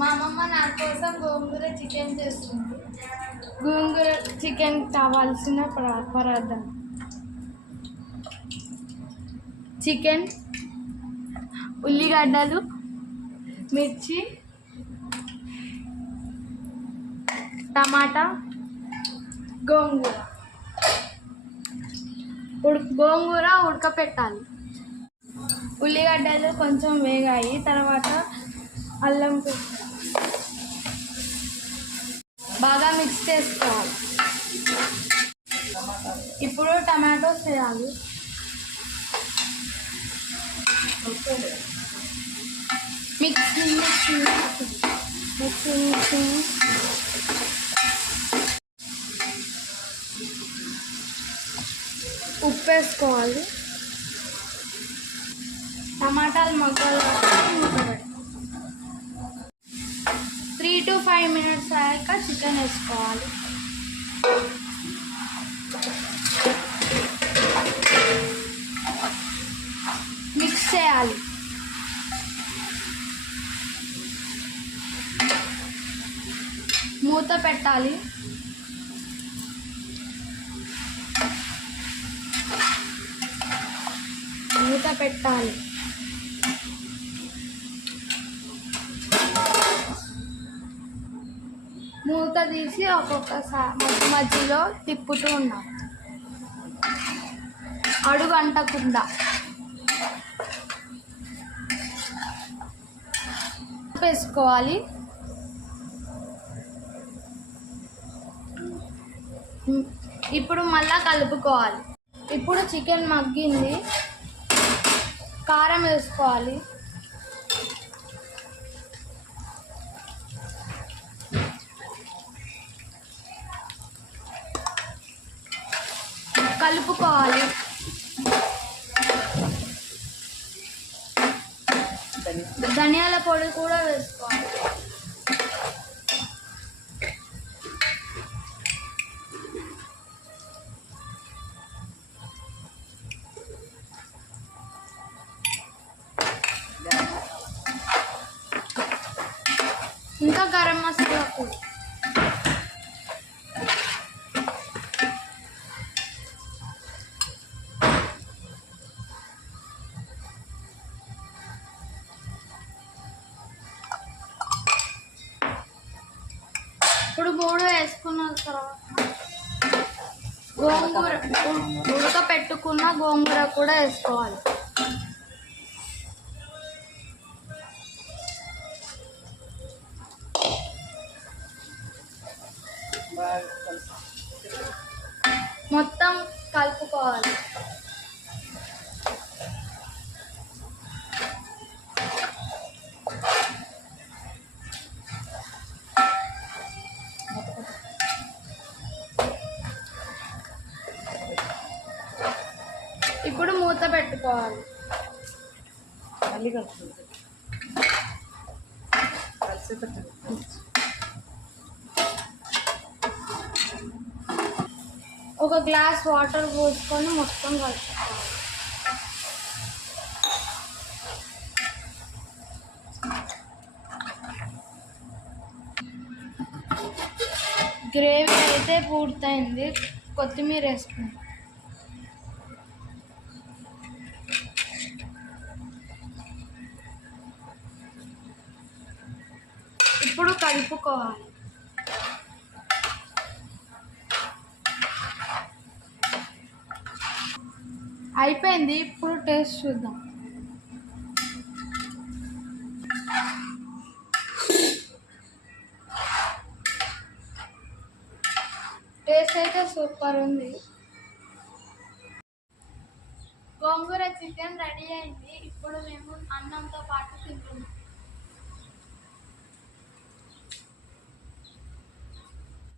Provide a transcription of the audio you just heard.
మా అమ్మమ్మ నా కోసం గోంగూర చికెన్ చేస్తుంది. గోంగూర చికెన్ కావాల్సిన పదార్థం: చికెన్, ఉల్లిగడ్డలు, మిర్చి, టమాటా, గోంగూర. గోంగూర ఉడకపెట్టాలి. ఉల్లిగడ్డలు కొంచెం వేగాయి తర్వాత అల్లం బాగా మిక్స్ చేసుకోవాలి. ఇప్పుడు టమాటోస్ వేయాలి. మిక్సింగ్ ఉప్పు వేసుకోవాలి. టమాటాలు మగ్గాలి. 3 to 5 minutes అయ్యాక చికెన్ వేసుకోవాలి. మిక్స్ చేయాలి. మూత పెట్టాలి. మూత తీసి ఒక్కొక్కసారి మధ్యలో తిప్పుతూ ఉన్నాం అడుగు అంటకుండా. వేసుకోవాలి. ఇప్పుడు మళ్ళా కలుపుకోవాలి. ఇప్పుడు చికెన్ మగ్గింది. కారం వేసుకోవాలి. కలుపుకోవాలి. ధనియాల పొడి కూడా వేసుకోవాలి. ఇంకా గరం మసాలా పొడి. ఇప్పుడు 3 వేసుకున్న తర్వాత గోంగూర ఉడకపెట్టుకున్న గోంగూర కూడా వేసుకోవాలి. మొత్తం కలుపుకోవాలి. ఇప్పుడు మూత పెట్టుకోవాలి. ఒక గ్లాస్ వాటర్ పోసుకొని మొత్తం కలుపుకోవాలి. గ్రేవీ అయితే పూర్తయింది. కొత్తిమీర వేసుకుంటాం. ఇప్పుడు కలుపుకోవాలి. అయిపోయింది. ఇప్పుడు టేస్ట్ చూద్దాం. టేస్ట్ అయితే సూపర్ ఉంది. గోంగూర చికెన్ రెడీ అయింది. ఇప్పుడు మేము అన్నంతో పాటు తింటున్నాం.